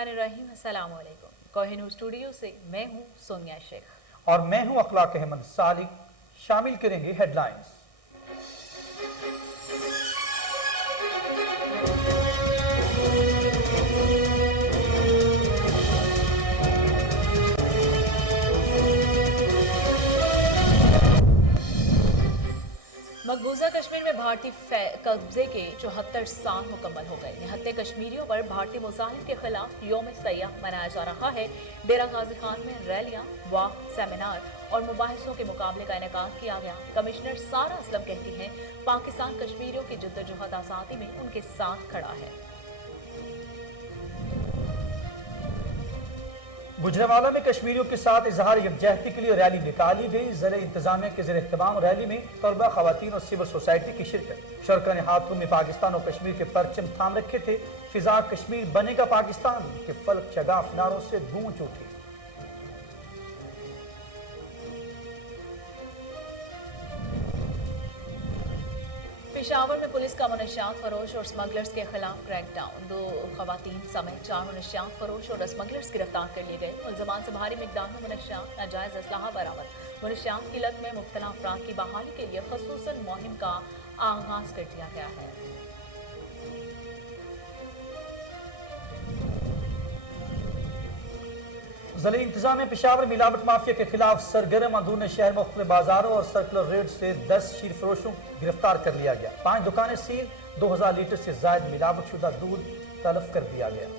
बिस्मिल्लाहिर्रहमानिर्रहीम। अस्सलाम वालेकुम। कोहिनूर स्टूडियो से मैं हूँ सोनिया शेख और मैं हूँ अखलाक अहमद सालिक। शामिल करेंगे हेडलाइंस। मकबूजा कश्मीर में भारतीय कब्जे के 74 साल मुकम्मल हो गए। निहत्ते कश्मीरियों पर भारतीय मुजाहिम के खिलाफ यौम सयाह मनाया जा रहा है। डेरा गाजी खान में रैलियां, वाक, सेमिनार और मुबाहिसों के मुकाबले का इनेकाद किया गया। कमिश्नर सारा असलम कहती हैं पाकिस्तान कश्मीरियों की जद्दोजहद आज़ादी में उनके साथ खड़ा है। गुजरांवाला में कश्मीरियों के साथ इजहार यकजहती के लिए रैली निकाली गई। ज़िले इंतजामिया के ज़ेर एहतमाम रैली में तलबा, खवातीन और सिविल सोसाइटी की शिरकत। शरका ने हाथों में पाकिस्तान और कश्मीर के परचम थाम रखे थे। फिजा कश्मीर बनेगा पाकिस्तान के फलक शगाफ नारों से गूंज उठी। पेशावर में पुलिस का मुनशियात फरोश और स्मगलर्स के खिलाफ क्रैकडाउन। 2 खवातीन समेत 4 मुनशियात फरोश और स्मगलर्स गिरफ्तार कर लिए गए। मुलजमान से भारी मिकदार में मुनशियात, नाजायज असलहा बरामद। मुनशियात की लत में मुब्तला अफराद की बहाली के लिए खसूसन मुहिम का आगाज कर दिया गया है। ज़िले इंतजामिया पेशावर मिलावट माफिया के खिलाफ सरगर्म। अंदरून शहर मुख्तलिफ बाजारों और सर्कुलर रेड से 10 शीर फरोशों को गिरफ्तार कर लिया गया। 5 दुकानें सील, 2000 लीटर से जायद मिलावट शुदा दूध तलब कर दिया गया।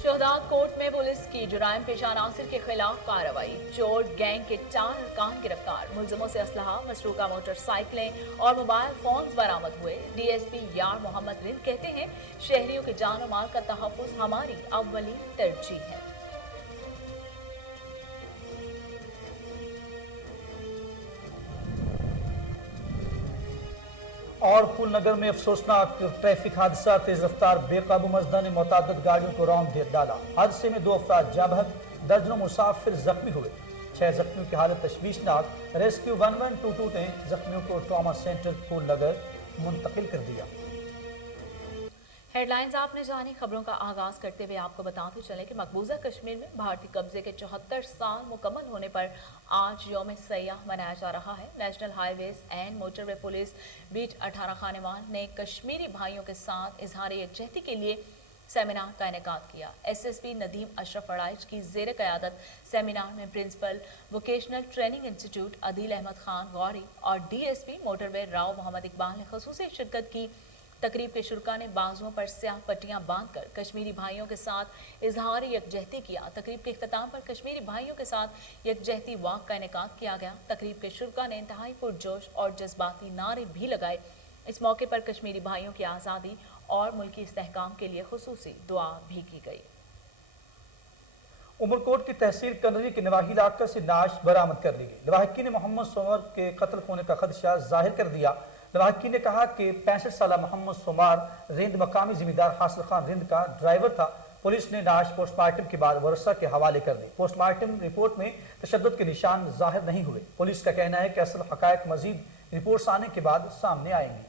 शहदाद कोर्ट में पुलिस की जुराइम पेशा नासिर के खिलाफ कार्रवाई। चोर गैंग के 4 अरकान गिरफ्तार। मुलजमों से असलहा, मसरूका मोटरसाइकिलें और मोबाइल फोन्स बरामद हुए। डीएसपी यार मोहम्मद रिंद कहते हैं शहरियों के जान और माल का तहफ्फुज हमारी अव्वली तरजीह है। और फूल नगर में अफसोसनाक ट्रैफिक हादसा। तेज रफ्तार बेकाबू मजदा ने मुतअद्दिद गाड़ियों को रौंद दे डाला। हादसे में 2 अफराद जाँ बहक, दर्जनों मुसाफिर जख्मी हुए। 6 जख्मियों की हालत तशवीशनाक। रेस्क्यू 1122 ने जख्मियों को ट्रॉमा सेंटर फूल नगर मुंतकिल कर दिया। हेडलाइंस आपने जानी। खबरों का आगाज करते हुए आपको बताते चले कि मकबूजा कश्मीर में भारतीय कब्जे के 74 साल मुकम्मल होने पर आज यौम सयाह मनाया जा रहा है। National highways and motorway police beat 18 Khanewal ने कश्मीरी भाइयों के साथ इजहार यकजहती के लिए सेमिनार का इनेकाद किया। एसएसपी नदीम अशरफ अड़ाइच की ज़ेर क़यादत सेमिनार में principal vocational training institute Adeel Ahmed Khan Ghauri और डीएसपी मोटरवे राव मोहम्मद इकबाल ने खसूसी शिरकत की। तकरीब के शुरका ने बाजुओं पर स्याह पट्टियां बांधकर कश्मीरी भाइयों के साथ इजहार यकजहती किया। तकरीब के इख्तिताम पर कश्मीरी भाइयों के साथ यकजहती वाक का इनेकाद किया गया। तकरीब के शुरका ने इंतहाई पुरजोश और जज्बाती नारे भी लगाए। इस मौके पर कश्मीरी भाइयों की आज़ादी और मुल्की इस्तेहकाम के लिए खुसूसी दुआ भी की गई। उमरकोट की तहसील कनरी के नवाही इलाके से नाश बरामद कर ली गई। लवाहकी ने मोहम्मद सोमर के कत्ल होने का खदशा जाहिर कर दिया। लवाहकी ने कहा कि 65 साल मोहम्मद सोमार रिंद मकामी जिम्मेदार हासिल खान रिंद का ड्राइवर था। पुलिस ने नाश पोस्टमार्टम के बाद वर्षा के हवाले कर दी। पोस्टमार्टम रिपोर्ट में तशद्दुद के निशान जाहिर नहीं हुए। पुलिस का कहना है कि असल हकायक मजीद रिपोर्ट्स आने के बाद सामने आएंगी।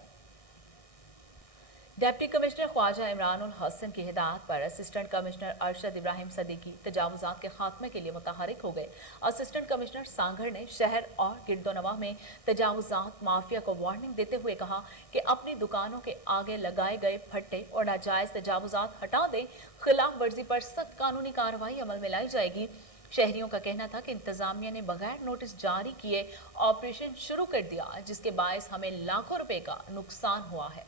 डिप्टी कमिश्नर ख्वाजा इमरान उल हसन की हिदायत पर असिस्टेंट कमिश्नर अरशद इब्राहिम सदीकी तजावुजात के खात्मे के लिए मुतहरिक हो गए। असिस्टेंट कमिश्नर सांगड़ ने शहर और गिरदोनवा में तजावुजात माफिया को वार्निंग देते हुए कहा कि अपनी दुकानों के आगे लगाए गए फट्टे और नाजायज तजावुजात हटा दें। खिलाफ वर्जी पर सख्त कानूनी कार्रवाई अमल में लाई जाएगी। शहरियों का कहना था कि इंतजामिया ने बगैर नोटिस जारी किए ऑपरेशन शुरू कर दिया, जिसके बायस हमें लाखों रुपए का नुकसान हुआ है।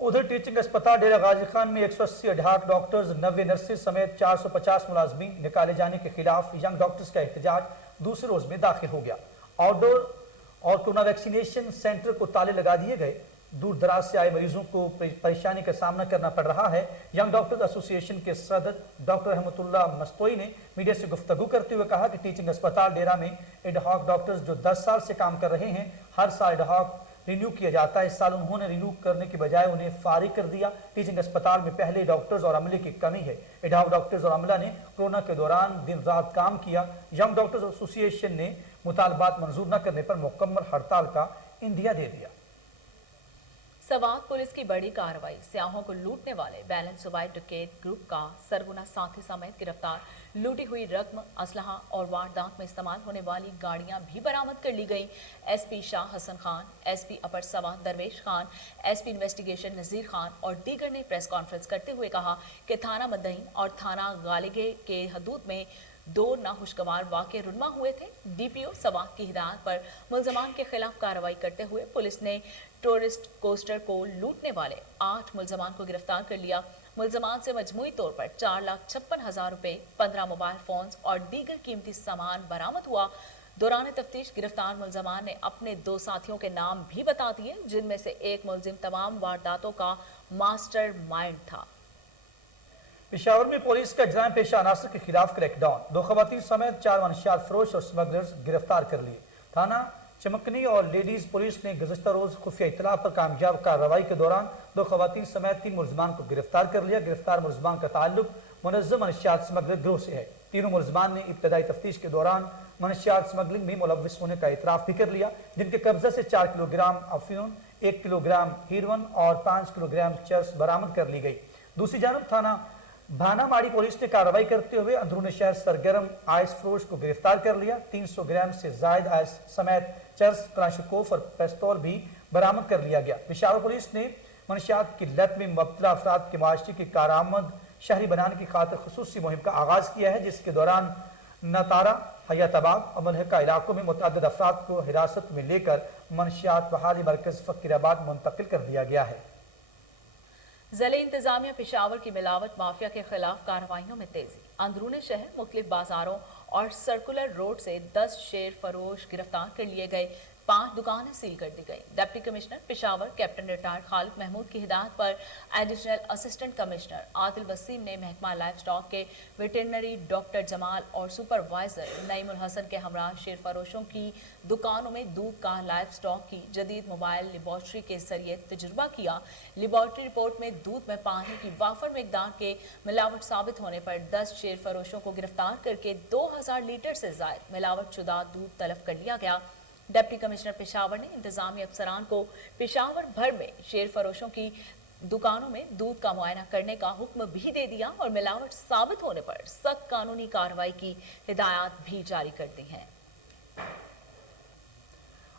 उधर टीचिंग अस्पताल डेरा गाजी खान में 180 अडहाक डॉक्टर्स, 90 नर्सेज समेत 450 मुलाजमीन निकाले जाने के खिलाफ यंग डॉक्टर्स का एहतजाज दूसरे रोज में दाखिल हो गया। आउटडोर और कोरोना वैक्सीनेशन सेंटर को ताले लगा दिए गए। दूर दराज से आए मरीजों को परेशानी का सामना करना पड़ रहा है। यंग डॉक्टर्स एसोसिएशन के सदर डॉक्टर रहमतुल्लाह मस्तोई ने मीडिया से गुफ्तगू करते हुए कहा कि टीचिंग अस्पताल डेरा में एडहॉक डॉक्टर्स जो 10 साल से काम कर रहे हैं, हर साल एडहॉक رینیو کیا جاتا ہے، اس سال انہوں نے رینیو کرنے کی بجائے انہیں فارغ کر دیا۔ ٹیچنگ اسپتال میں پہلے ڈاکٹرز اور عملے کی کمی ہے۔ اڈاو ڈاکٹرز اور عملہ نے کورونا کے دوران دن رات کام کیا۔ ینگ ڈاکٹرز ایسوسی ایشن نے مطالبات منظور نہ کرنے پر مکمل ہڑتال کا اندیا دے دیا۔ سوات پولیس کی بڑی کارروائی، سیاحوں کو لوٹنے والے بیلنس صوبائی ڈکیت گروپ کا سرگنا ساتھی سمیت گرفتار، لوٹی ہوئی رقم، اسلحہ اور واردات میں استعمال ہونے والی گاڑیاں بھی برآمد کر لی گئیں۔ ایس پی شاہ حسن خان، ایس پی اپر سوات درویش Khan, S P investigation Nazir Khan اور دیگر نے پریس کانفرنس کرتے ہوئے کہا کہ تھانہ مدعین اور تھانہ غالگے کے حدود میں 2 ناخوشگوار واقعے رونما ہوئے تھے۔ ڈی پی او سوات کی ہدایت پر ملزمان کے خلاف کارروائی کرتے ہوئے پولیس نے ٹورسٹ کوسٹر کو لوٹنے والے 8 ملزمان کو گرفتار کر لیا۔ ملزمان سے مجموعی طور پر 4,56,000 روپے، 15 موبائل فونز اور دیگر قیمتی سامان برآمد ہوا۔ دوران تفتیش گرفتار ملزمان نے اپنے 2 ساتھیوں کے نام بھی بتا دیے، جن میں سے ایک ملزم تمام وارداتوں کا ماسٹر مائنڈ تھا۔ پشاور میں پولیس کا جرائم پیشہ عناصر کے خلاف کریک ڈاؤن، 2 خواتین سمیت 4 منشیات فروش اور سمگلرز گرفتار کر لیے۔ تھانہ چمکنی اور لیڈیز پولیس نے گزشتہ روز خفیہ اطلاع پر کامیاب کارروائی کے دوران 2 خواتین سمیت 3 ملزمان کو گرفتار کر لیا۔ گرفتار ملزمان کا تعلق منظم منشیات سمگلر گروہ سے ہے۔ تینوں ملزمان نے ابتدائی تفتیش کے دوران منشیات سمگلنگ میں ملوث ہونے کا اعتراف بھی کر لیا، جن کے قبضہ سے 4 kilo gram افیون، 1 kilo gram heroine اور 5 کلو گرام چرس برآمد کر لی گئی۔ دوسری جانب تھانہ بھانا ماڑی پولیس نے کارروائی کرتے ہوئے اندرون شہر سرگرم آئس فروش کو گرفتار کر لیا۔ 300 گرام سے زائد آئس سمیت چرس، کلاشنکوف اور پستول بھی برآمد کر لیا گیا۔ پشاور پولیس نے منشیات کی لت میں مبتلا افراد کے معاشرے کی کارآمد شہری بنانے کی خاطر خصوصی مہم کا آغاز کیا ہے، جس کے دوران نتارا، حیات آباد اور ملحقہ علاقوں میں متعدد افراد کو حراست میں لے کر منشیات بحالی مرکز فقیر آباد منتقل کر دیا گیا ہے۔ ضلع انتظامیہ پشاور کی ملاوٹ مافیا کے خلاف کارروائیوں میں تیزی، اندرون شہر مختلف بازاروں اور سرکولر روڈ سے 10 شیر فروش گرفتار کر لیے گئے، 5 دکانیں سیل کر دی گئی۔ Deputy commissioner Peshawar captain retired Khalid Mahmood کی ہدایت پر additional assistant commissioner Adil Waseem نے محکمہ لائف سٹاک کے ویٹرنری ڈاکٹر جمال اور سپروائزر نعیم الحسن کے ہمراہ شیر فروشوں کی دکانوں میں دودھ کا لائف سٹاک کی جدید موبائل لیبارٹری کے ذریعے تجربہ کیا۔ لیبارٹری رپورٹ میں دودھ میں پانی کی وافر مقدار کے ملاوٹ ثابت ہونے پر 10 شیر فروشوں کو گرفتار کر کے 2000 لیٹر سے زائد ملاوٹ شدہ دودھ طلب کر لیا گیا۔ ڈپٹی کمشنر پشاور نے انتظامی افسران کو پشاور بھر میں شیر فروشوں کی دکانوں میں دودھ کا معائنہ کرنے کا حکم بھی دے دیا اور ملاوٹ ثابت ہونے پر سخت قانونی کارروائی کی ہدایات بھی جاری کر دی ہیں۔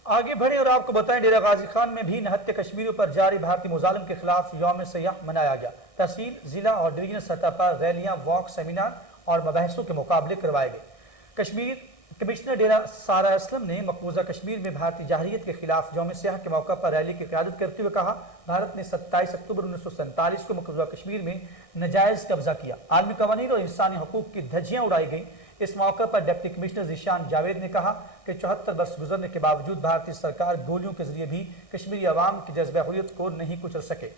آگے بڑھیں اور آپ کو بتائیں، ڈیرہ غازی خان میں بھی نہتے کشمیریوں پر جاری بھارتی مظالم کے خلاف یوم سیاح منایا گیا۔ تحصیل، ضلع اور ڈویژنل سطح پر ریلیاں، واک، سیمینار اور مباحثوں کے مقابلے کروائے گئے۔ کمشنر ڈیرہ سارا اسلم نے مقبوضہ کشمیر میں بھارتی جارحیت کے خلاف یوم سیاح کے موقع پر ریلی کی قیادت کرتے ہوئے کہا، بھارت نے 27 اکتوبر 1947 کو مقبوضہ کشمیر میں ناجائز قبضہ کیا، عالمی قوانین اور انسانی حقوق کی دھجیاں اڑائی گئیں۔ اس موقع پر ڈپٹی کمشنر ذیشان جاوید نے کہا کہ 74 برس گزرنے کے باوجود بھارتی سرکار گولیوں کے ذریعے بھی کشمیری عوام کی جذبہ حریت کو نہیں کچل سکے۔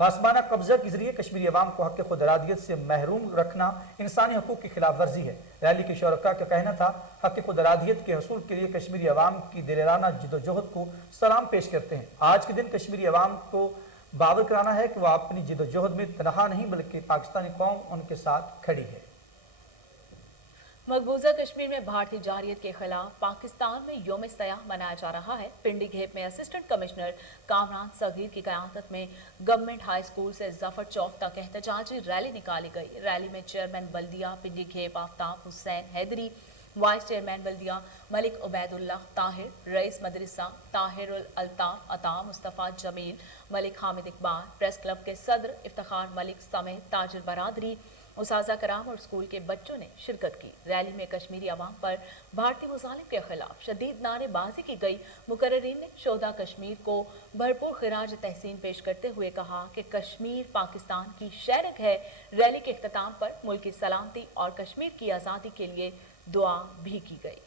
غاصبانہ قبضہ کے ذریعے کشمیری عوام کو حق خود ارادیت سے محروم رکھنا انسانی حقوق کی خلاف ورزی ہے۔ ریلی کے شرکاء کا کہنا تھا، حق خود ارادیت کے حصول کے لیے کشمیری عوام کی دلیرانہ جدوجہد کو سلام پیش کرتے ہیں۔ آج کے دن کشمیری عوام کو باور کرانا ہے کہ وہ اپنی جدوجہد میں تنہا نہیں بلکہ پاکستانی قوم ان کے ساتھ کھڑی ہے۔ مقبوضہ کشمیر میں بھارتی جارحیت کے خلاف پاکستان میں یوم سیاح منایا جا رہا ہے۔ پنڈی گھیپ میں اسسٹنٹ کمشنر کامران صغیر کی قیادت میں گورنمنٹ ہائی اسکول سے ظفر چوک تک احتجاجی ریلی نکالی گئی۔ ریلی میں چیئرمین بلدیہ پنڈی گھیپ آفتاب حسین حیدری، وائس چیئرمین بلدیہ ملک عبید اللہ طاہر، رئیس مدرسہ طاہر الطاف عطا مصطفیٰ جمیل، ملک حامد اقبال، پریس کلب کے صدر افتخار ملک سمیت تاجر برادری، اساتذہ کرام اور اسکول کے بچوں نے شرکت کی۔ ریلی میں کشمیری عوام پر بھارتی مظالم کے خلاف شدید نعرے بازی کی گئی۔ مقررین نے شہداء کشمیر کو بھرپور خراج تحسین پیش کرتے ہوئے کہا کہ کشمیر پاکستان کی شہرگ ہے۔ ریلی کے اختتام پر ملک کی سلامتی اور کشمیر کی آزادی کے لیے دعا بھی کی گئی۔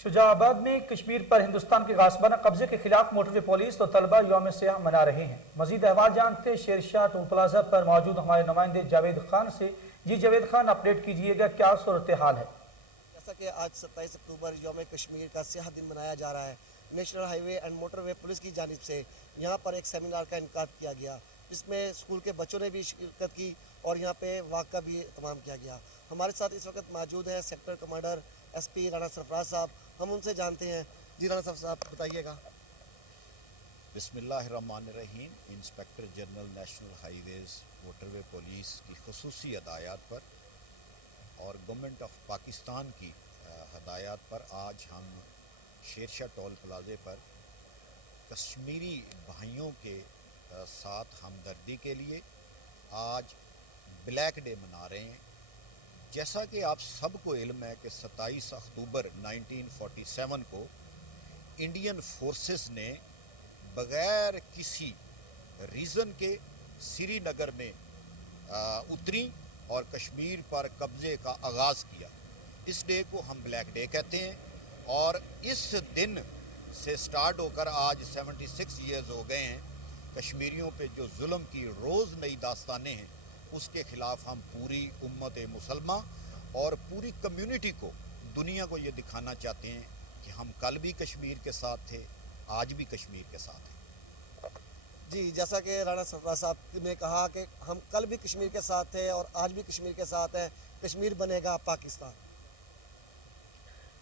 شجاع آباد میں کشمیر پر ہندوستان کے غاصبانہ قبضے کے خلاف موٹروے پولیس اور طلبہ یوم سیاح منا رہے ہیں۔ مزید احوال جانتے شیر شاہ ٹول پلازہ پر موجود ہمارے نمائندے جاوید خان سے۔ جی جاوید خان، اپڈیٹ کیجئے گا، کیا صورتحال ہے؟ जैसा कि आज 27 अक्टूबर यौम कश्मीर का स्याह दिन मनाया जा रहा है, national highway and motorway police की जानिब से यहाँ पर एक सेमिनार का इनकाद किया गया, जिसमें स्कूल के बच्चों ने भी शिरकत की और यहाँ पे वाक का भी इत्माम किया गया। हमारे साथ इस वक्त मौजूद हैं sector commander SP Rana Sarfaraz साहब। हम उनसे जानते हैं। जी राणा साहब बताइएगा। बिस्मिल्लाहिर्रहमानिर्रहीम। Inspector general national highways motorway police की खसूसी हदायत पर और गवर्नमेंट ऑफ पाकिस्तान की हदायत पर आज हम शेरशाह टोल प्लाजे पर कश्मीरी भाइयों के साथ हमदर्दी के लिए आज ब्लैक डे मना रहे हैं। जैसा कि आप सबको इल्म है कि 27 अक्टूबर 1947 को इंडियन फोर्सेस ने बग़ैर किसी रीज़न के श्रीनगर में उतरी और कश्मीर पर कब्ज़े का आगाज़ किया। इस डे को हम ब्लैक डे कहते हैं और इस दिन से स्टार्ट होकर आज 76 ईयर्स हो गए हैं। कश्मीरियों पे जो जुल्म की रोज़ नई दास्तानें हैं उसके ख़िलाफ़ हम पूरी उम्मत मुसलमा और पूरी कम्युनिटी को, दुनिया को ये दिखाना चाहते हैं कि हम कल भी कश्मीर के साथ थे, आज भी कश्मीर के साथ हैं। जी, जैसा कि राणा सरफराज साहब ने कहा कि हम कल भी कश्मीर के साथ थे और आज भी कश्मीर के साथ हैं। कश्मीर बनेगा पाकिस्तान।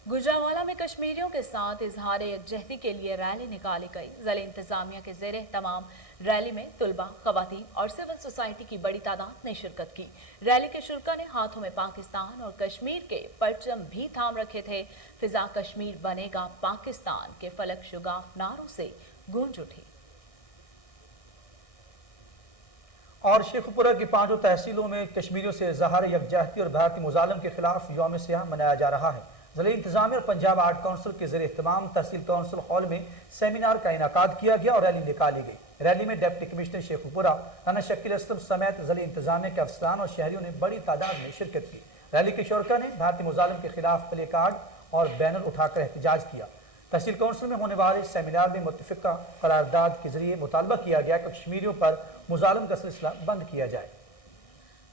गुजरांवाला में कश्मीरियों के साथ इजहार यकजहती के लिए रैली निकाली गई। ज़िले इंतजामिया के ज़ेरे तमाम रैली में तुलबा, खवातीन और सिविल सोसाइटी की बड़ी तादाद ने शिरकत की। रैली के शुरका ने हाथों में पाकिस्तान और कश्मीर के परचम भी थाम रखे थे। फिजा कश्मीर बनेगा पाकिस्तान के फलक शुगाफ नारों से गूंज उठी। और शेखुपुरा की 5 तहसीलों में कश्मीरियों से इजहार यकजहती और भारतीय मुजालिम के खिलाफ यौम सियाह मनाया जा रहा है। ज़िले इंतजामिया और पंजाब आर्ट काउंसिल के ज़रिए तमाम तहसील काउंसिल हॉल में सेमिनार का इनाकाद किया गया और रैली निकाली गई। रैली में डिप्टी कमिश्नर शेखुपुरा राना शकील असलम समेत ज़िले इंतजामिया के अफसरान और शहरियों ने बड़ी तादाद में शिरकत की। रैली के शुरका ने भारतीय मुजालिम के खिलाफ प्ले कार्ड और बैनर उठाकर एहतजाज किया। तहसील काउंसिल में होने वाले सेमिनार में मुत्तफ़िका करारदाद के जरिए मुतालबा किया गया कि कश्मीरियों पर मुजालिम का सिलसिला बंद किया जाए।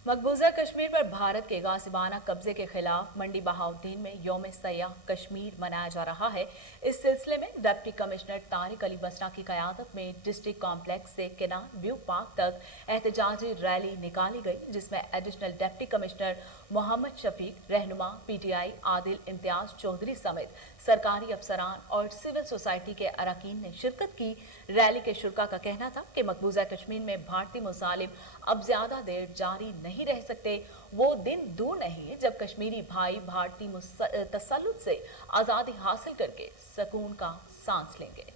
मकबूजा कश्मीर पर भारत के गासिबाना कब्जे के खिलाफ मंडी बहाउद्दीन में यौम सयाह कश्मीर मनाया जा रहा है। इस सिलसिले में डिप्टी कमिश्नर तारिक अली बसरा की क़यादत में डिस्ट्रिक्ट कॉम्प्लेक्स से किनान व्यू पार्क तक एहतजाजी रैली निकाली गई, जिसमें additional deputy commissioner Muhammad Shafiq, रहनुमा PTI आदिल इम्तियाज चौधरी समेत सरकारी अफसरान और सिविल सोसाइटी के अरकान ने शिरकत की। रैली के शुरका का कहना था कि मकबूजा कश्मीर में भारतीय मुजालिम अब ज्यादा देर जारी नहीं रह सकते। वो दिन दूर नहीं है जब कश्मीरी भाई भारतीय तसल्लुत से आज़ादी हासिल करके सुकून का सांस लेंगे।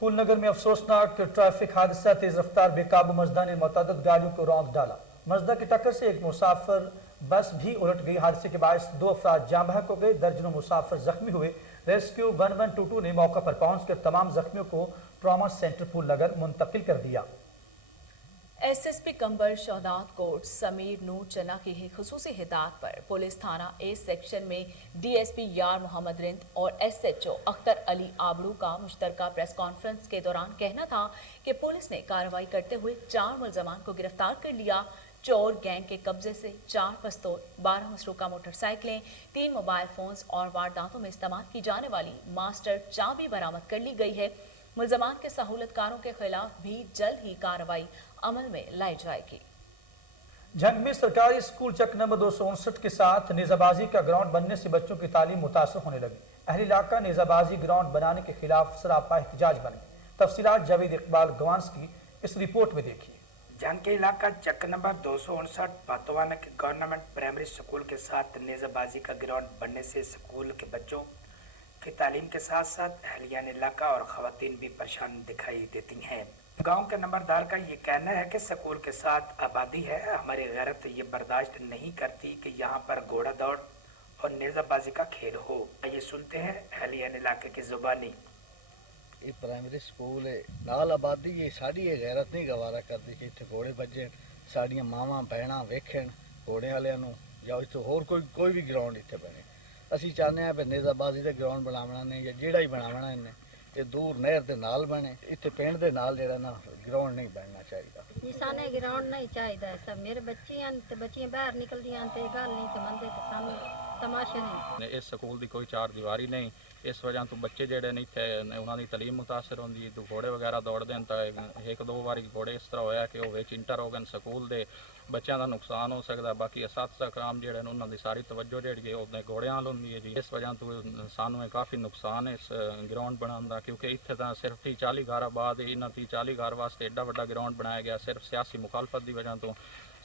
फूलनगर में अफसोसनाक ट्रैफिक हादसा, तेज रफ्तार बेकाबू मजदा ने मुतअद्दिद गाड़ियों को रौंद डाला। मजदा की टक्कर से एक मुसाफिर बस भी उलट गई। हादसे के बायस 2 अफराद जाँ बहक हो गए, दर्जनों मुसाफिर जख्मी हुए। रेस्क्यू 1122 ने मौका पर पहुंचकर तमाम जख्मियों को ट्रॉमा सेंटर फूलनगर मुंतकिल कर दिया। SSP कंबर शहदाद कोर्ट समीर नूर चना की ही खुसूसी हिदायत पर पुलिस थाना A सेक्शन में DSP यार मोहम्मद रिंद और SHO अख्तर अली आबड़ू का मुश्तरका प्रेस कॉन्फ्रेंस के दौरान कहना था कि पुलिस ने कार्रवाई करते हुए 4 मुलजमान को गिरफ्तार कर लिया। चोर गैंग के कब्जे से 4 पिस्तौल, 12 मसरूका मोटरसाइकिलें, 3 मोबाइल फोन्स और वारदातों में इस्तेमाल की जाने वाली मास्टर चाबी बरामद कर ली गई है। मुलजमान के सहूलतकारों के खिलाफ भी जल्द ही कार्रवाई अमल में लाई जाएगी। जंग में सरकारी स्कूल चक नंबर 259 के साथ नेजाबाजी का ग्राउंड बनने से बच्चों की तालीम मुतासर होने लगी। अहल इलाका नेजाबाजी ग्राउंड बनाने के खिलाफ सरापा एहतजाज बन गए। तफसीलात जावेद इकबाल गवांस की इस रिपोर्ट में देखिए। जंग के इलाका चक नंबर 259 बातवाना के गवर्नमेंट प्राइमरी स्कूल के साथ नेजाबाजी का ग्राउंड बनने से स्कूल के बच्चों की तालीम के साथ साथ अहलियान इलाका और खवातीन भी परेशान दिखाई देती हैं। गांव के नंबरदार का ये कहना है कि स्कूल के साथ आबादी है, हमारी गैरत ये बर्दाश्त नहीं करती कि यहाँ पर घोड़ा दौड़ और नेजाबाजी का खेल हो। ये सुनते हैं अहलियान इलाके की जुबानी। ये प्राइमरी स्कूल है नाल आबादी, ये साड़ी ये गैरत नहीं गवारा करती कि इतने घोड़े बजे साड़ियाँ मावा भैन वेखन घोड़े वाले या इतने होर कोई भी ग्राउंड इतने बने। असी चाहते हैं भी नेजाबाजी का ग्राउंड बनावना ने या जेड़ा ही बनावना इन्हें ये दूर नहर के नाल बने, इतने पिंड के नाल जेड़ा ना ग्राउंड नहीं बनना चाहिए। निशाने ग्राउंड नहीं चाहिए सब। मेरे बच्चियां ते बच्चियां बाहर निकलदियां ते गल नहीं ते मंदे ते सानू ਤਮਾਸ਼ੇ ਨਹੀਂ। ਇਸ ਸਕੂਲ ਦੀ ਕੋਈ ਚਾਰ ਦੀਵਾਰੀ ਨਹੀਂ, ਇਸ ਵਜ੍ਹਾ ਤੋਂ ਬੱਚੇ ਜਿਹੜੇ ਨੇ ਇੱਥੇ ਉਹਨਾਂ ਦੀ ਤਾਲੀਮ ਮੁਤਾਸਰ ਹੁੰਦੀ, ਘੋੜੇ ਵਗੈਰਾ ਦੌੜਦੇ ਨੇ ਤਾਂ ਇੱਕ ਦੋ ਵਾਰੀ ਘੋੜੇ ਇਸ ਤਰ੍ਹਾਂ ਹੋਇਆ ਕਿ ਉਹ ਵਿੱਚ ਇੰਟਰ ਹੋ ਗਏ ਸਕੂਲ ਦੇ, ਬੱਚਿਆਂ ਦਾ ਨੁਕਸਾਨ ਹੋ ਸਕਦਾ। ਬਾਕੀ ਅਸਾਤਜ਼ਾ ਕਰਾਮ ਜਿਹੜੇ ਨੇ ਉਹਨਾਂ ਦੀ ਸਾਰੀ ਤਵੱਜੋ ਜਿਹੜੀ ਹੈ ਉਹਦੇ ਘੋੜਿਆਂ ਵੱਲ ਹੁੰਦੀ ਹੈ ਜੀ। ਇਸ ਵਜ੍ਹਾ ਤੋਂ ਸਾਨੂੰ ਕਾਫੀ ਨੁਕਸਾਨ ਹੈ ਇਸ ਗਰਾਊਂਡ ਬਣਾਉਣ ਦਾ, ਕਿਉਂਕਿ ਇੱਥੇ ਤਾਂ ਸਿਰਫ 30-40 ਘਰ ਆਬਾਦ ਹੈ, ਇਹਨਾਂ 30-40 ਘਰ ਵਾਸਤੇ ਐਡਾ ਵੱਡਾ ਗਰਾਊਂਡ ਬਣਾਇਆ ਗਿਆ ਸਿਰਫ ਸਿਆਸੀ ਮੁਖਾਲਫਤ ਦੀ ਵਜ੍ਹਾ ਤੋਂ।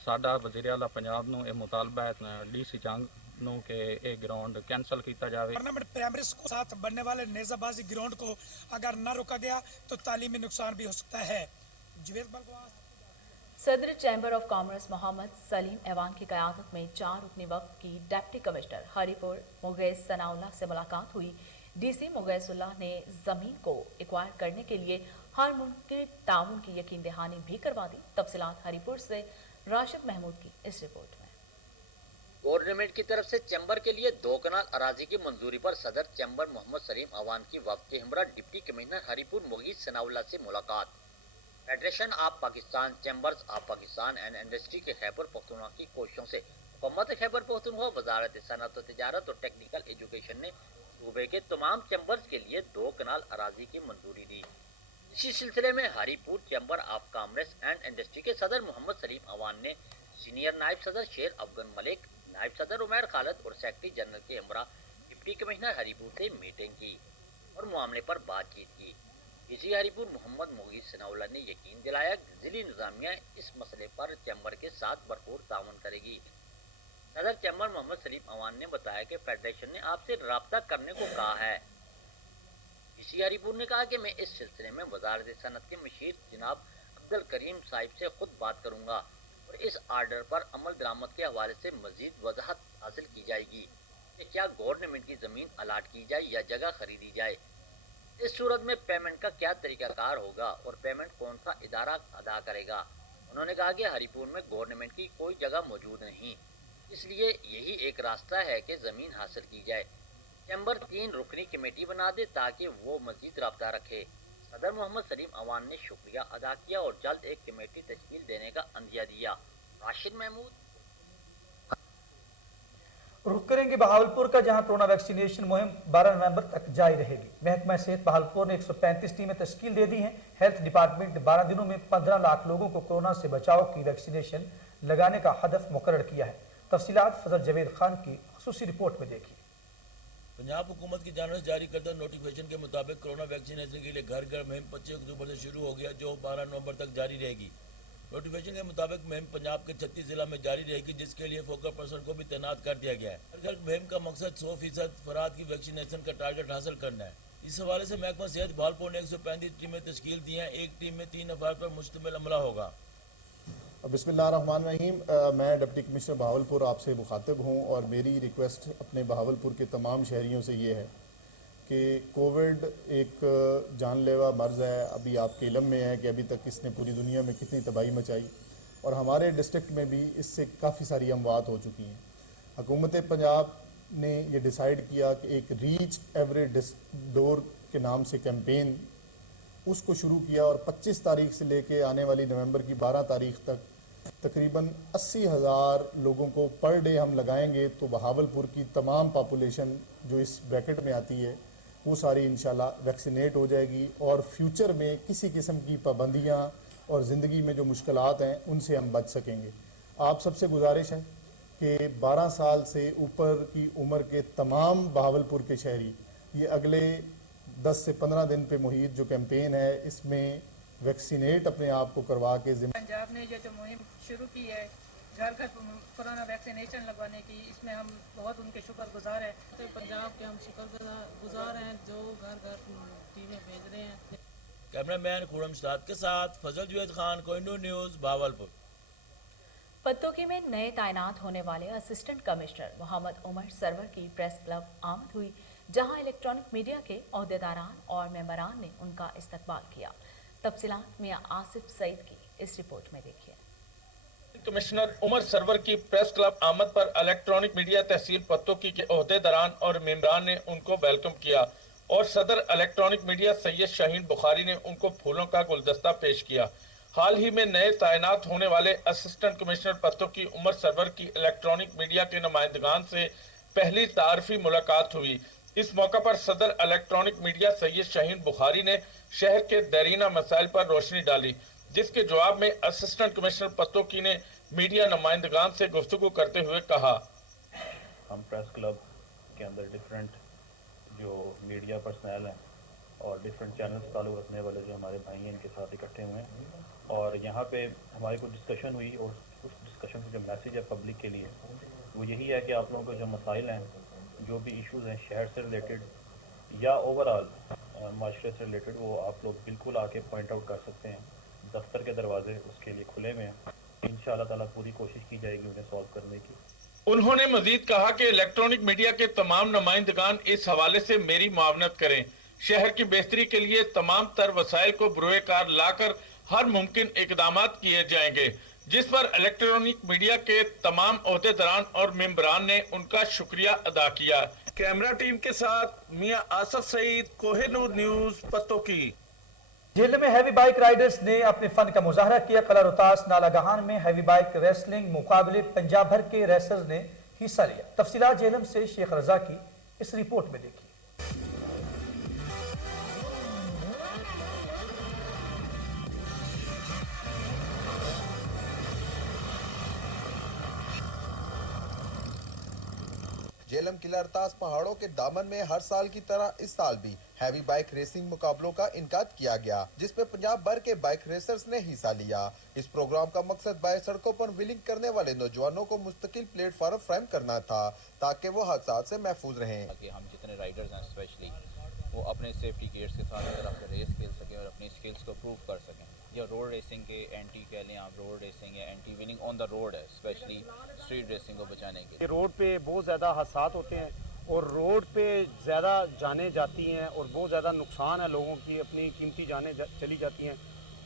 ਸਾਡਾ ਵਜ਼ੀਰ ਆਲਾ ਪੰਜਾਬ ਨੂੰ ਇਹ ਮੁਤਾਲਬਾ ਹੈ DC ਜੰਗ ਨੂੰ कि ये ग्राउंड कैंसल किया जाए। गवर्नमेंट प्राइमरी स्कूल के साथ बनने वाले नेजाबाजी ग्राउंड को अगर न रोका गया तो तालीमी नुकसान भी हो सकता है। सदर chamber of commerce Mohammad Saleem Aiwan की क़यादत में 4 रुकनी वक्त की डिप्टी कमिश्नर हरीपुर मुगैस सनाउल्लाह से मुलाकात हुई। DC मुगैसुल्लाह ने ज़मीन को एक्वायर करने के लिए हर मुमकिन ताउन की यकीन दहानी भी करवा दी। तफसीलात हरीपुर से राशिद महमूद की इस रिपोर्ट में। गवर्नमेंट की तरफ से चैम्बर के लिए 2 कनाल अराजी की मंजूरी पर सदर चैम्बर मोहम्मद सलीम अवान की वक्त के हमरा डिप्टी कमिश्नर हरीपुर मुगीस सनाउल्लाह से मुलाकात। Federation of Pakistan chambers of Pakistan and industry के खैबर पख्तूनख्वा की कोशिशों से हुकूमत खैबर पख्तूनख्वा, वजारत सनअत व तिजारत और टेक्निकल एजुकेशन ने सूबे के तमाम चैम्बर्स के लिए 2 कनाल अराजी की मंजूरी दी। इसी सिलसिले में Haripur chamber of commerce and industry के सदर मोहम्मद सलीम अवान ने सीनियर नायब सदर शेर अफगन मलिक, नायब सदर उमैर खालिद और सेक्रेटरी जनरल के हमरा डिप्टी कमिश्नर हरीपुर से मीटिंग की और मामले पर बातचीत की। इसी हरीपुर मोहम्मद मुगीस सनाउल्लाह ने यकीन दिलाया कि जिली इंतजामिया इस मसले पर चैम्बर के साथ भरपूर ताउन करेगी। सदर चैम्बर मोहम्मद सलीम अवान ने बताया कि फेडरेशन ने आपसे राब्ता करने को कहा है। इसी हरीपुर ने कहा कि मैं इस सिलसिले में वजारत सनत के मशीर जनाब अब्दुल करीम साहिब से खुद बात करूंगा और इस आर्डर पर अमल दरामद के हवाले से मजीद वजाहत हासिल की जाएगी कि क्या गवर्नमेंट की ज़मीन अलाट की जाए या जगह खरीदी जाए। इस सूरत में पेमेंट का क्या तरीकाकार होगा और पेमेंट कौन सा इदारा अदा करेगा। उन्होंने कहा कि हरीपुर में गवर्नमेंट की कोई जगह मौजूद नहीं, इसलिए यही एक रास्ता है कि ज़मीन हासिल की जाए। चैम्बर 3 रुकनी कमेटी बना दे ताकि वो मजीद रब्ता रखे। सदर मोहम्मद सलीम अवान ने शुक्रिया अदा किया और जल्द एक कमेटी तश्कील देने का अंदिया दिया। राशिद महमूद। रुख करेंगे बहावलपुर का, जहां कोरोना वैक्सीनेशन मुहिम 12 नवंबर तक जारी रहेगी। महकमा सेहत बहावलपुर ने 135 टीमें तश्कील दे दी हैं। हेल्थ डिपार्टमेंट ने 12 दिनों में 15 लाख लोगों को कोरोना से बचाव की वैक्सीनेशन लगाने का हदफ मुकर्रर किया है। तफसीलात फजल जवेद खान की खुसूसी रिपोर्ट में देखिए। पंजाब हुकूमत की जानिब से जारी करदा नोटिफिकेशन के मुताबिक कोरोना वैक्सीनेशन के लिए घर घर मुहिम 25 अक्टूबर से शुरू हो गया, जो 12 नवंबर तक जारी रहेगी। नोटिफिकेशन के मुताबिक मुहिम पंजाब के 36 जिला में जारी रहेगी, जिसके लिए फोकल पर्सन को भी तैनात कर दिया गया है। घर घर मुहिम का मकसद 100% फराद की वैक्सीनेशन का टारगेट हासिल करना है। इस हवाले से महकमा सेहत बहावलपुर ने 135 टीमें तश्कील दी हैं। एक टीम में 3 अफराद पर मुश्तमिल अमला होगा। बिस्मिल्लाहिर्रहमानिर्रहीम। मैं डिप्टी कमिश्नर बहावलपुर आपसे मुखातिब हूँ और मेरी रिक्वेस्ट अपने बहावलपुर के तमाम शहरियों से ये है कि कोविड एक जानलेवा मर्ज़ है। अभी आपके इल्म में है कि अभी तक इसने पूरी दुनिया में कितनी तबाही मचाई और हमारे डिस्ट्रिक्ट में भी इससे काफ़ी सारी अमवात हो चुकी हैं। हुकूमत पंजाब ने ये डिसाइड किया कि एक रीच एवरी डोर के नाम से कैंपेन उसको शुरू किया और 25 तारीख से लेके आने वाली नवंबर की 12 तारीख तक तकरीबन 80,000 लोगों को पर डे हम लगाएंगे तो बहावलपुर की तमाम पॉपुलेशन जो इस ब्रैकेट में आती है वो सारी इंशाल्लाह वैक्सीनेट हो जाएगी और फ्यूचर में किसी किस्म की पाबंदियां और ज़िंदगी में जो मुश्किलात हैं उनसे हम बच सकेंगे। आप सबसे गुजारिश है कि 12 साल से ऊपर की उम्र के तमाम बहावलपुर के शहरी ये अगले 10 से 15 दिन पे मुहित जो कैंपेन है इसमें वैक्सीनेट अपने आप को करवा के पंजाब ने जो मुहिम शुरू की है घर घर कोरोना वैक्सीनेशन लगवाने की, इसमें हम बहुत उनके शुक्रगुजार हैं। तो पंजाब के हम शुक्रगुजार हैं जो घर घर टीमें भेज रहे हैं। कैमरामैन खुरम शाद के साथ फजल जवेद खान, कोहिनूर न्यूज़, बहावलपुर। पत्तोकी में नए तैनात होने वाले असिस्टेंट कमिश्नर मोहम्मद उमर सरवर की प्रेस क्लब आमद हुई, जहां इलेक्ट्रॉनिक मीडिया के ओहदेदारान और मेंबरान ने उनका इस्तकबाल किया। तफसीलात मियां आसिफ सईद की इस रिपोर्ट में देखिए। कमिश्नर उमर सरवर की प्रेस क्लब आमद पर इलेक्ट्रॉनिक मीडिया तहसील पत्तोकी के ओहदेदारान और मेंबरान ने उनको वेलकम किया और सदर इलेक्ट्रॉनिक मीडिया सैयद शाहीन बुखारी ने उनको फूलों का गुलदस्ता पेश किया। हाल ही में नए तैनात होने वाले असिस्टेंट कमिश्नर पत्तोकी उमर सरवर की इलेक्ट्रॉनिक मीडिया के नुमाइंदगान से पहली तारफी मुलाकात हुई। इस मौका पर सदर इलेक्ट्रॉनिक मीडिया सैयद शाहीन बुखारी ने शहर के देरीना मसाइल पर रोशनी डाली, जिसके जवाब में असिस्टेंट कमिश्नर पत्तोकी ने मीडिया नुमाइंदगान से गुफ्तगू करते हुए कहा, हम प्रेस क्लब के अंदर डिफरेंट जो मीडिया पर्सनल हैं और डिफरेंट चैनल से ताल्लुक़ रखने वाले जो हमारे भाई हैं इनके साथ इकट्ठे हुए हैं और यहाँ पे हमारी कुछ डिस्कशन हुई और उस डिस्कशन का जो मैसेज है पब्लिक के लिए वो यही है कि आप लोगों को जो मसाइल हैं, जो भी इश्यूज़ हैं शहर से रिलेटेड या ओवरऑल माशरे से रिलेटेड, वो आप लोग बिल्कुल आके पॉइंट आउट कर सकते हैं। दफ्तर के दरवाजे उसके लिए खुले हुए हैं। इंशाअल्लाह ताला पूरी कोशिश की जाएगी उन्हें सॉल्व करने की। उन्होंने मजीद कहा कि इलेक्ट्रॉनिक मीडिया के तमाम नुमाइंदगान इस हवाले से मेरी मुआवनत करें। शहर की बेहतरी के लिए तमाम तर वसाइल को बुरुए कार लाकर हर मुमकिन इकदाम किए जाएंगे, जिस पर इलेक्ट्रॉनिक मीडिया के तमाम ओहदेदारान और मेंबरान ने उनका शुक्रिया अदा किया। कैमरा टीम के साथ मियां आसफ सईद, कोहिनूर न्यूज, पत्तोकी। जेल में हैवी बाइक राइडर्स ने अपने फन का मुजाहरा किया। कला रोहतास नालागहान में हैवी बाइक रेसलिंग मुकाबले पंजाब भर के रेसर्स ने हिस्सा लिया। तफसीलात जेलम से शेख रजा की इस रिपोर्ट में देखिए। जेलम किला रोहतास पहाड़ों के दामन में हर साल की तरह इस साल भी हैवी बाइक रेसिंग मुकाबलों का इनकाद किया गया, जिसमें पंजाब भर के बाइक रेसर्स ने हिस्सा लिया। इस प्रोग्राम का मकसद बाइक सड़कों पर व्हीलिंग करने वाले नौजवानों को मुस्तकिल प्लेटफॉर्म फ्राहम करना था ताकि वो हादसात से महफूज रहें। हम जितने राइडर्स हैं स्पेशली वो अपने सेफ्टी गियर्स के साथ अगर आप रेस खेल सकें और अपनी स्किल्स को प्रूव कर सकें। या रोड रेसिंग के एंटी कह लें आप, रोड रेसिंग या anti winning on the road है, स्पेशली स्ट्रीट रेसिंग को बचाने के। रोड पे बहुत ज़्यादा हादसात होते हैं और रोड पे ज़्यादा जानें जाती हैं और बहुत ज़्यादा नुकसान है, लोगों की अपनी कीमती जानें चली जाती हैं।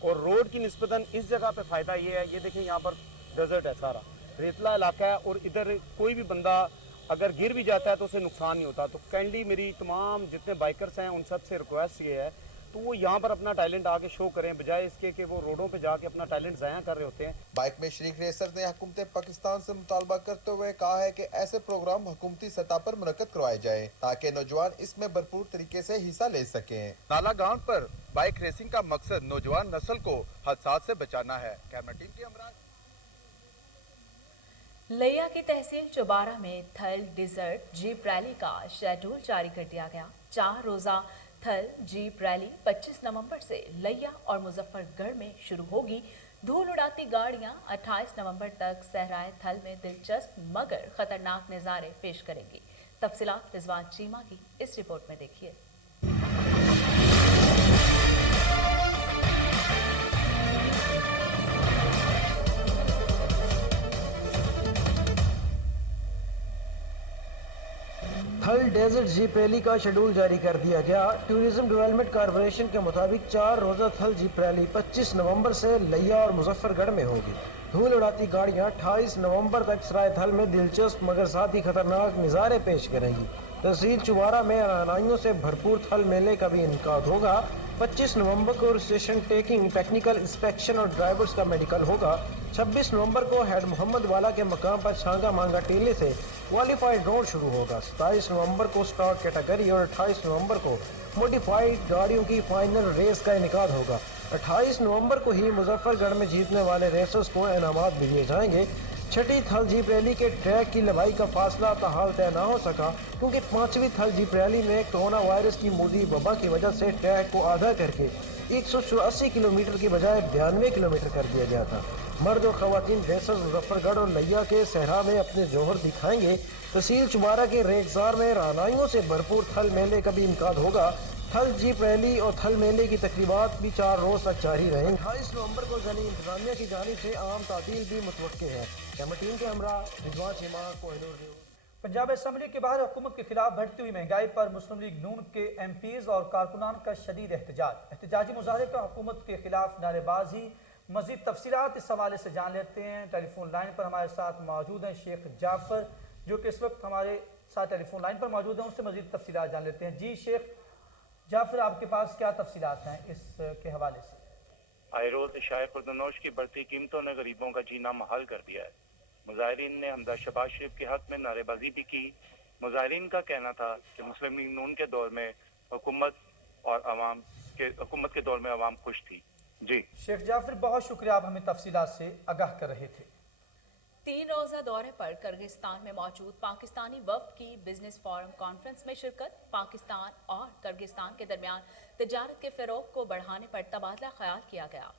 और रोड की निस्बतन इस जगह पे फ़ायदा ये है, ये देखें यहाँ पर डेजर्ट है, सारा रेतला इलाका है और इधर कोई भी बंदा अगर गिर भी जाता है तो उसे नुकसान नहीं होता। तो काइंडली मेरी तमाम जितने बाइकर्स हैं उन सब से रिक्वेस्ट ये है तो वो यहाँ पर अपना टैलेंट आगे शो करें, बजाय इसके कि वो रोडों पे जाके अपना टैलेंट ज़ाया कर रहे होते हैं। बाइक में शरीक रेसर ने हुकूमत पाकिस्तान से मुतालबा करते हुए कहा है कि ऐसे प्रोग्राम हुकूमती सतह पर मुनक्कद करवाए जाएं ताकि नौजवान इसमें भरपूर तरीके से हिस्सा ले सकें। नालागहान पर बाइक रेसिंग का मकसद नौजवान नस्ल को हादसात से बचाना है। कैमरा टीम के हमरा लिया की तहसील चुबारा में थल डिजर्ट जीप रैली का शेड्यूल जारी कर दिया गया। 4 रोजा थल जीप रैली 25 नवंबर से लिया और मुजफ्फरगढ़ में शुरू होगी। धूल उड़ाती गाड़ियां 28 नवंबर तक सहराए थल में दिलचस्प मगर खतरनाक नज़ारे पेश करेंगी। तफसीलात रिजवान चीमा की इस रिपोर्ट में देखिए। थल डेजर्ट जीप रैली का शेड्यूल जारी कर दिया गया। टूरिज्म डेवलपमेंट कॉर्पोरेशन के मुताबिक 4 रोज़ा थल जीप रैली 25 नवंबर से लिया और मुजफ्फरगढ़ में होगी। धूल उड़ाती गाड़ियां 28 नवंबर तक सराय थल में दिलचस्प मगर साथ ही खतरनाक नज़ारे पेश करेंगी। तहसील चुबारा में रानाइयों से भरपूर थल मेले का भी इनकाद होगा। 25 नवंबर को स्टेशन टेकिंग, टेक्निकल इंस्पेक्शन और ड्राइवर्स का मेडिकल होगा। 26 नवंबर को हेड मोहम्मद वाला के मकाम पर छांगा मांगा टीले से क्वालिफाइड राउंड शुरू होगा। 27 नवंबर को स्टार्ट कैटेगरी और 28 नवंबर को मॉडिफाइड गाड़ियों की फाइनल रेस का इनेकाद होगा। 28 नवंबर को ही मुजफ्फरगढ़ में जीतने वाले रेसर्स को इनामात भी दिए जाएंगे। छठी थल जीप रैली के ट्रैक की लंबाई का फासला ताहाल तय न हो सका क्योंकि 5वीं थल जीप रैली में कोरोना वायरस की मूदी वबा की वजह से ट्रैक को आधा करके 184 किलोमीटर की बजाय 92 किलोमीटर कर दिया गया था। मर्द और खवातीन रेसर्स मुजफ्फरगढ़ और लिया के सहरा में अपने जौहर दिखाएंगे। तहसील चुबारा के रेगजार में रानाइयों से भरपूर थल मेले का भी इनकाद होगा। थल जीप रैली और थल मेले की तकरीबात भी 4 रोज तक जारी रहेंगी। 28 नवंबर को ज़नी इंतजामिया की जानिब से आम तातील भी मुतवक्के है। कैमरा टीम के हमरा रिजवान चीमा, कोहिनूर न्यूज़। पंजाब असम्बली के बाहर हुकूमत के खिलाफ बढ़ती हुई महंगाई पर मुस्लिम लीग नून के MPs और कारकुनान का शदीद एहतजाजी मुजाहरे पर हुकूमत के खिलाफ नारेबाजी। मजीद तफसीलात इस हवाले से जान लेते हैं। टेलीफोन लाइन पर हमारे साथ मौजूद हैं शेख जाफर, जो कि इस वक्त हमारे साथ टेलीफोन लाइन पर मौजूद हैं। उनसे मजीद तफसीलात जान लेते हैं। जी शेख जाफर, आपके पास क्या तफसीलात हैं इस के हवाले से? आए रोज शाय खुर्दनोश की बढ़ती कीमतों ने गरीबों का जीना महाल कर दिया है। मुजाहिरीन ने हमदा शहबाज शरीफ के हक में नारेबाजी भी की, मुजाहिरीन का कहना था कि मुस्लिम लीग नून के दौर में हुकूमत के दौर में अवाम खुश थी। जी शेख जाफर, बहुत शुक्रिया, आप हमें तफसीलात से आगाह कर रहे थे। 3 रोज़ा दौरे पर किर्गिस्तान में मौजूद पाकिस्तानी वफ्द की बिजनेस फोरम कॉन्फ्रेंस में शिरकत। पाकिस्तान और किर्गिस्तान के दरमियान तिजारत के फ़रोग को बढ़ाने पर तबादला ख्याल किया गया।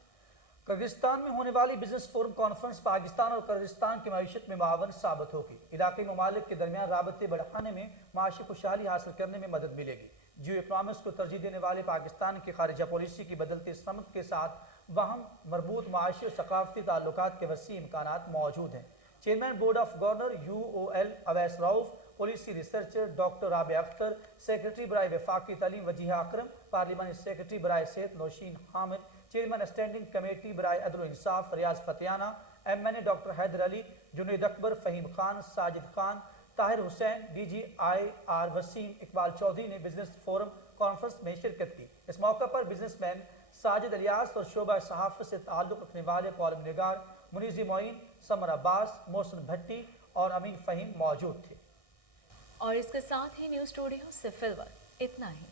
किर्गिस्तान में होने वाली बिजनेस फोरम कॉन्फ्रेंस पाकिस्तान और किर्गिस्तान की मईशत में मावन साबित होगी। इलाक़ाई ममालिक के दरमियान राबते बढ़ाने में माशी खुशहाली हासिल करने में मदद मिलेगी। जियो इकनॉमिक्स को तरजीह देने वाले पाकिस्तान की खारिजा पॉलिसी की बदलती समत के साथ वहम मरबूत माशी और सकाफती ताल्लुकात के वसी इम्कानात मौजूद हैं। Chairman board of governor UOL Awais Rauf, policy researcher doctor Rabia Akhtar, secretary बराए वफाकी तालीम वजीह अकरम, पार्लिमानी सेक्रेटरी बराए सेहत Nausheen Hamid, chairman standing committee बराए अदल इंसाफ Riaz Fatiana, MNA doctor Haider Ali, Junaid Akbar, Fahim Khan, Sajid Khan, Tahir Hussain, DGIR Waseem Iqbal Chaudhry ने बिजनेस फोरम कॉन्फ्रेंस में शिरकत की। इस मौका पर बिजनेसमैन साजिद अलियास और शोबा सहाफ़त से ताल्लुक़ रखने वाले कॉलम निगार मुनीज़ी मोइन, समर अब्बास, मोहसिन भट्टी और अमीन फ़हीम मौजूद थे। और इसके साथ ही न्यूज़ स्टूडियो से फिलहाल इतना ही।